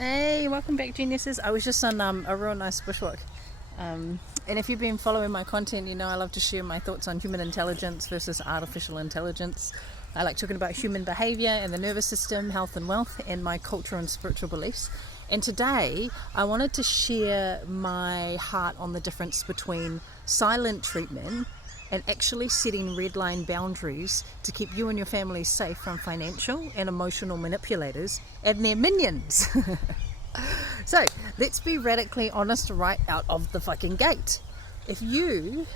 Hey, welcome back, geniuses. I was just on a real nice bushwalk. And if you've been following my content, you know I love to share my thoughts on human intelligence versus artificial intelligence. I like talking about human behavior and the nervous system, health and wealth, and my cultural and spiritual beliefs. And today, I wanted to share my heart on the difference between silent treatment and actually setting red line boundaries to keep you and your family safe from financial and emotional manipulators and their minions. So, let's be radically honest right out of the fucking gate. If you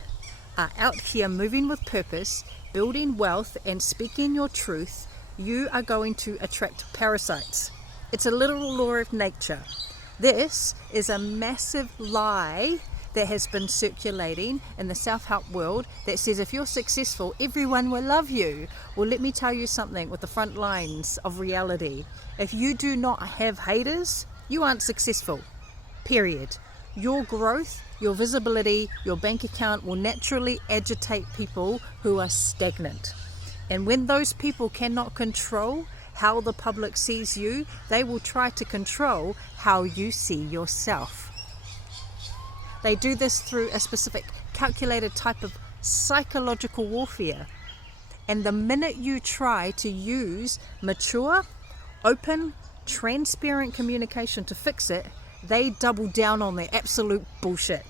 are out here moving with purpose, building wealth, and speaking your truth, you are going to attract parasites. It's a literal law of nature. This is a massive lie that has been circulating in the self-help world that says if you're successful, everyone will love you. Well, let me tell you something with the front lines of reality. If you do not have haters, you aren't successful, period. Your growth, your visibility, your bank account will naturally agitate people who are stagnant. And when those people cannot control how the public sees you, they will try to control how you see yourself. They do this through a specific calculated type of psychological warfare. And the minute you try to use mature, open, transparent communication to fix it, they double down on their absolute bullshit.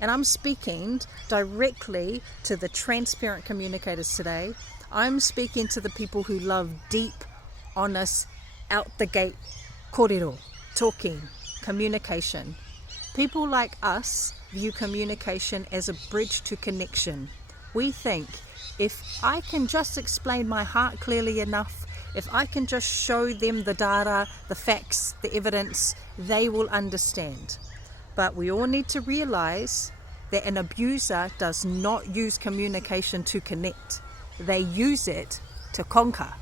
And I'm speaking directly to the transparent communicators today. I'm speaking to the people who love deep, honest, out the gate, kōrero, talking, communication. People like us view communication as a bridge to connection. We think if I can just explain my heart clearly enough, if I can just show them the data, the facts, the evidence, they will understand. But we all need to realize that an abuser does not use communication to connect. They use it to conquer.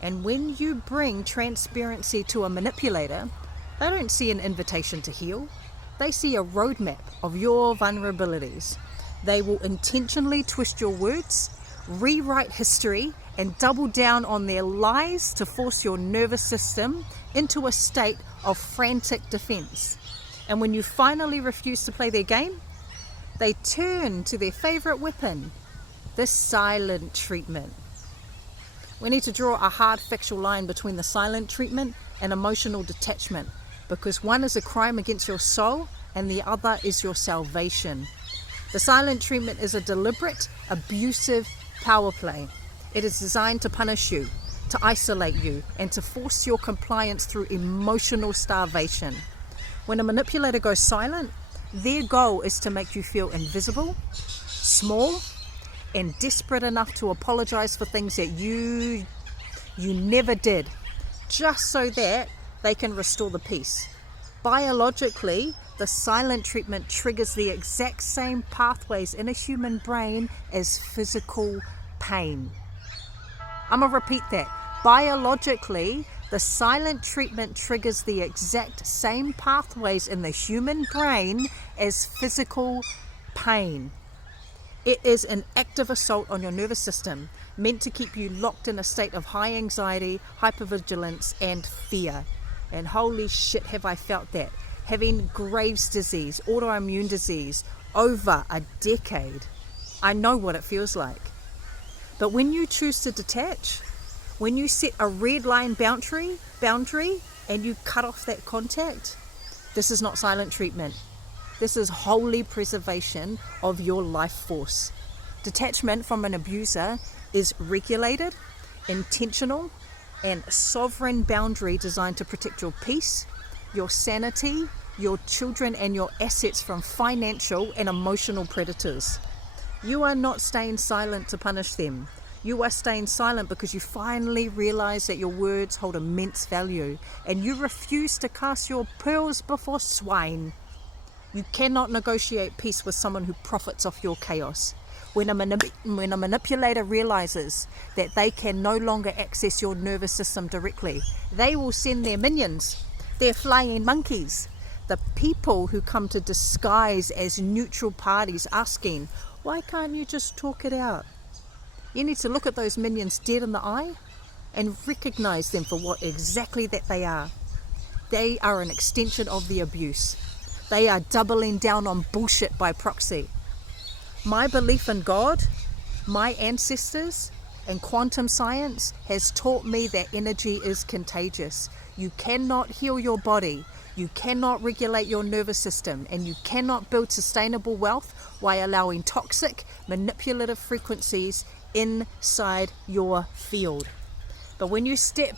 And when you bring transparency to a manipulator, they don't see an invitation to heal. They see a roadmap of your vulnerabilities. They will intentionally twist your words, rewrite history, and double down on their lies to force your nervous system into a state of frantic defense. And when you finally refuse to play their game, they turn to their favorite weapon, the silent treatment. We need to draw a hard factual line between the silent treatment and emotional detachment, because one is a crime against your soul and the other is your salvation. The silent treatment is a deliberate, abusive power play. It is designed to punish you, to isolate you, and to force your compliance through emotional starvation. When a manipulator goes silent, their goal is to make you feel invisible, small, and desperate enough to apologize for things that you never did, just so that they can restore the peace. Biologically, the silent treatment triggers the exact same pathways in a human brain as physical pain. I'm going to repeat that. Biologically, the silent treatment triggers the exact same pathways in the human brain as physical pain. It is an active assault on your nervous system, meant to keep you locked in a state of high anxiety, hypervigilance, and fear. And holy shit, have I felt that. Having Graves' disease, autoimmune disease, over a decade. I know what it feels like. But when you choose to detach, when you set a red line boundary, and you cut off that contact, this is not silent treatment. This is holy preservation of your life force. Detachment from an abuser is regulated, intentional, and sovereign boundary designed to protect your peace, your sanity, your children, and your assets from financial and emotional predators. You are not staying silent to punish them. You are staying silent because you finally realize that your words hold immense value and you refuse to cast your pearls before swine. You cannot negotiate peace with someone who profits off your chaos. When a manipulator realizes that they can no longer access your nervous system directly, they will send their minions, their flying monkeys, the people who come to disguise as neutral parties asking, why can't you just talk it out? You need to look at those minions dead in the eye and recognize them for what exactly that they are. They are an extension of the abuse. They are doubling down on bullshit by proxy. My belief in God, my ancestors, and quantum science has taught me that energy is contagious. You cannot heal your body, you cannot regulate your nervous system, and you cannot build sustainable wealth while allowing toxic, manipulative frequencies inside your field. But when you step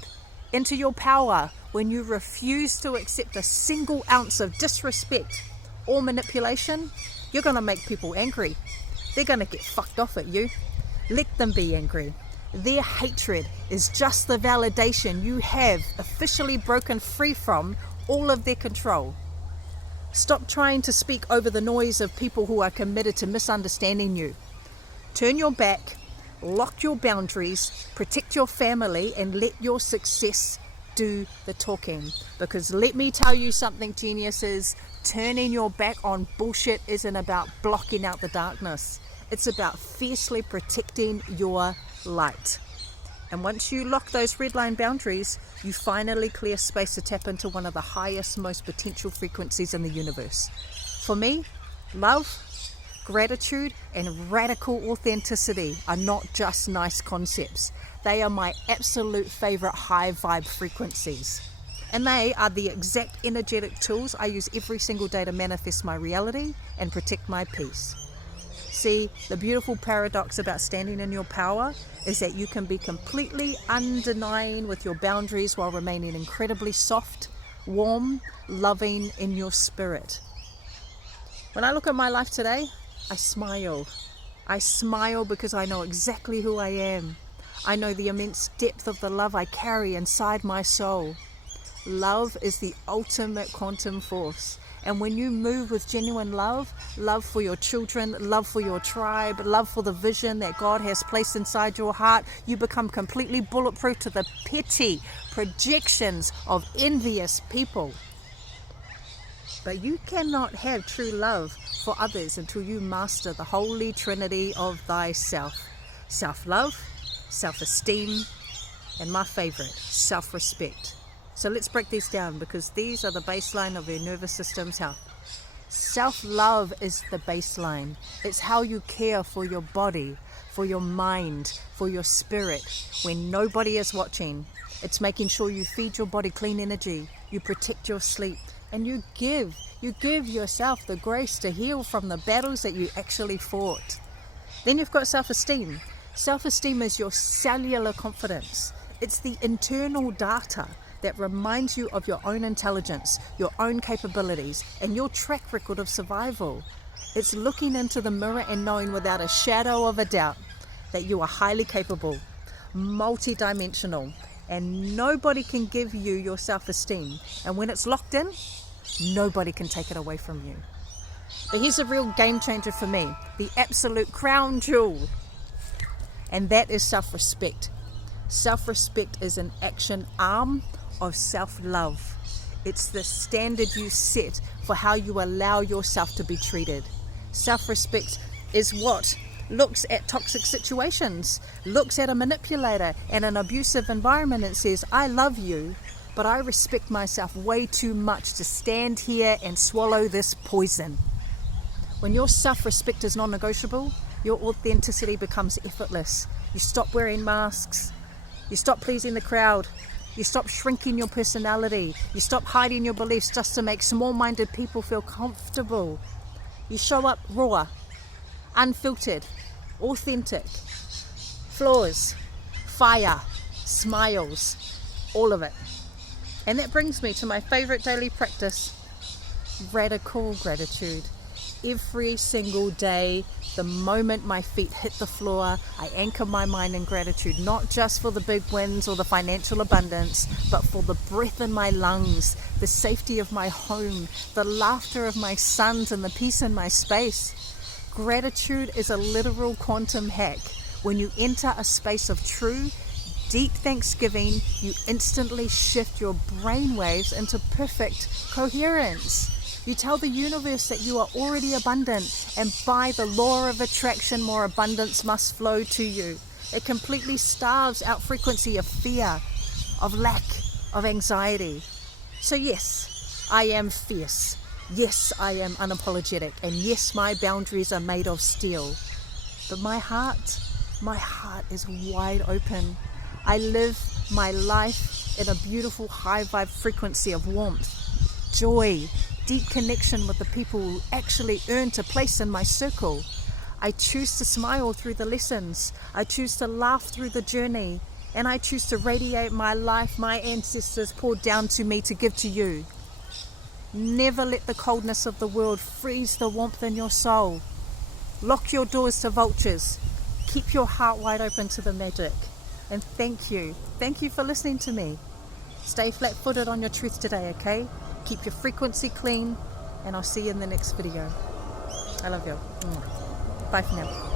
into your power, when you refuse to accept a single ounce of disrespect or manipulation, you're going to make people angry. They're going to get fucked off at you. Let them be angry. Their hatred is just the validation you have officially broken free from all of their control. Stop trying to speak over the noise of people who are committed to misunderstanding you. Turn your back, lock your boundaries, protect your family, and let your success do the talking. Because let me tell you something, geniuses, turning your back on bullshit isn't about blocking out the darkness. It's about fiercely protecting your light. And once you lock those red line boundaries, you finally clear space to tap into one of the highest, most potential frequencies in the universe. For me, love, gratitude, and radical authenticity are not just nice concepts. They are my absolute favorite high vibe frequencies. And they are the exact energetic tools I use every single day to manifest my reality and protect my peace. See, the beautiful paradox about standing in your power is that you can be completely undenying with your boundaries while remaining incredibly soft, warm, loving in your spirit. When I look at my life today, I smile. I smile because I know exactly who I am. I know the immense depth of the love I carry inside my soul. Love is the ultimate quantum force. And when you move with genuine love, love for your children, love for your tribe, love for the vision that God has placed inside your heart, you become completely bulletproof to the petty projections of envious people. But you cannot have true love for others until you master the holy trinity of thyself. Self-love, self-esteem, and my favorite, self-respect. So let's break these down because these are the baseline of your nervous system's health. Self-love is the baseline. It's how you care for your body, for your mind, for your spirit when nobody is watching. It's making sure you feed your body clean energy, you protect your sleep, and you give yourself the grace to heal from the battles that you actually fought. Then you've got self-esteem. Self-esteem is your cellular confidence. It's the internal data that reminds you of your own intelligence, your own capabilities, and your track record of survival. It's looking into the mirror and knowing without a shadow of a doubt that you are highly capable, multidimensional, and nobody can give you your self-esteem. And when it's locked in, nobody can take it away from you. But here's a real game changer for me, the absolute crown jewel, and that is self-respect. Self-respect is an action arm of self-love. It's the standard you set for how you allow yourself to be treated. Self-respect is what looks at toxic situations, looks at a manipulator and an abusive environment and says, I love you, but I respect myself way too much to stand here and swallow this poison. When your self-respect is non-negotiable, your authenticity becomes effortless. You stop wearing masks. You stop pleasing the crowd. You stop shrinking your personality. You stop hiding your beliefs just to make small-minded people feel comfortable. You show up raw, unfiltered, authentic. Flaws, fire, smiles, all of it. And that brings me to my favorite daily practice, radical gratitude. Every single day, the moment my feet hit the floor, I anchor my mind in gratitude, not just for the big wins or the financial abundance, but for the breath in my lungs, the safety of my home, the laughter of my sons, and the peace in my space. Gratitude is a literal quantum hack. When you enter a space of true, deep thanksgiving, you instantly shift your brainwaves into perfect coherence. You tell the universe that you are already abundant, and by the law of attraction, more abundance must flow to you. It completely starves out frequency of fear, of lack, of anxiety. So yes, I am fierce. Yes, I am unapologetic. And yes, my boundaries are made of steel. But my heart is wide open. I live my life in a beautiful high vibe frequency of warmth, joy, deep connection with the people who actually earned a place in my circle. I choose to smile through the lessons. I choose to laugh through the journey. And I choose to radiate my life my ancestors poured down to me to give to you. Never let the coldness of the world freeze the warmth in your soul. Lock your doors to vultures. Keep your heart wide open to the magic. And thank you. Thank you for listening to me. Stay flat-footed on your truth today, okay? Keep your frequency clean, and I'll see you in the next video. I love you. Bye for now.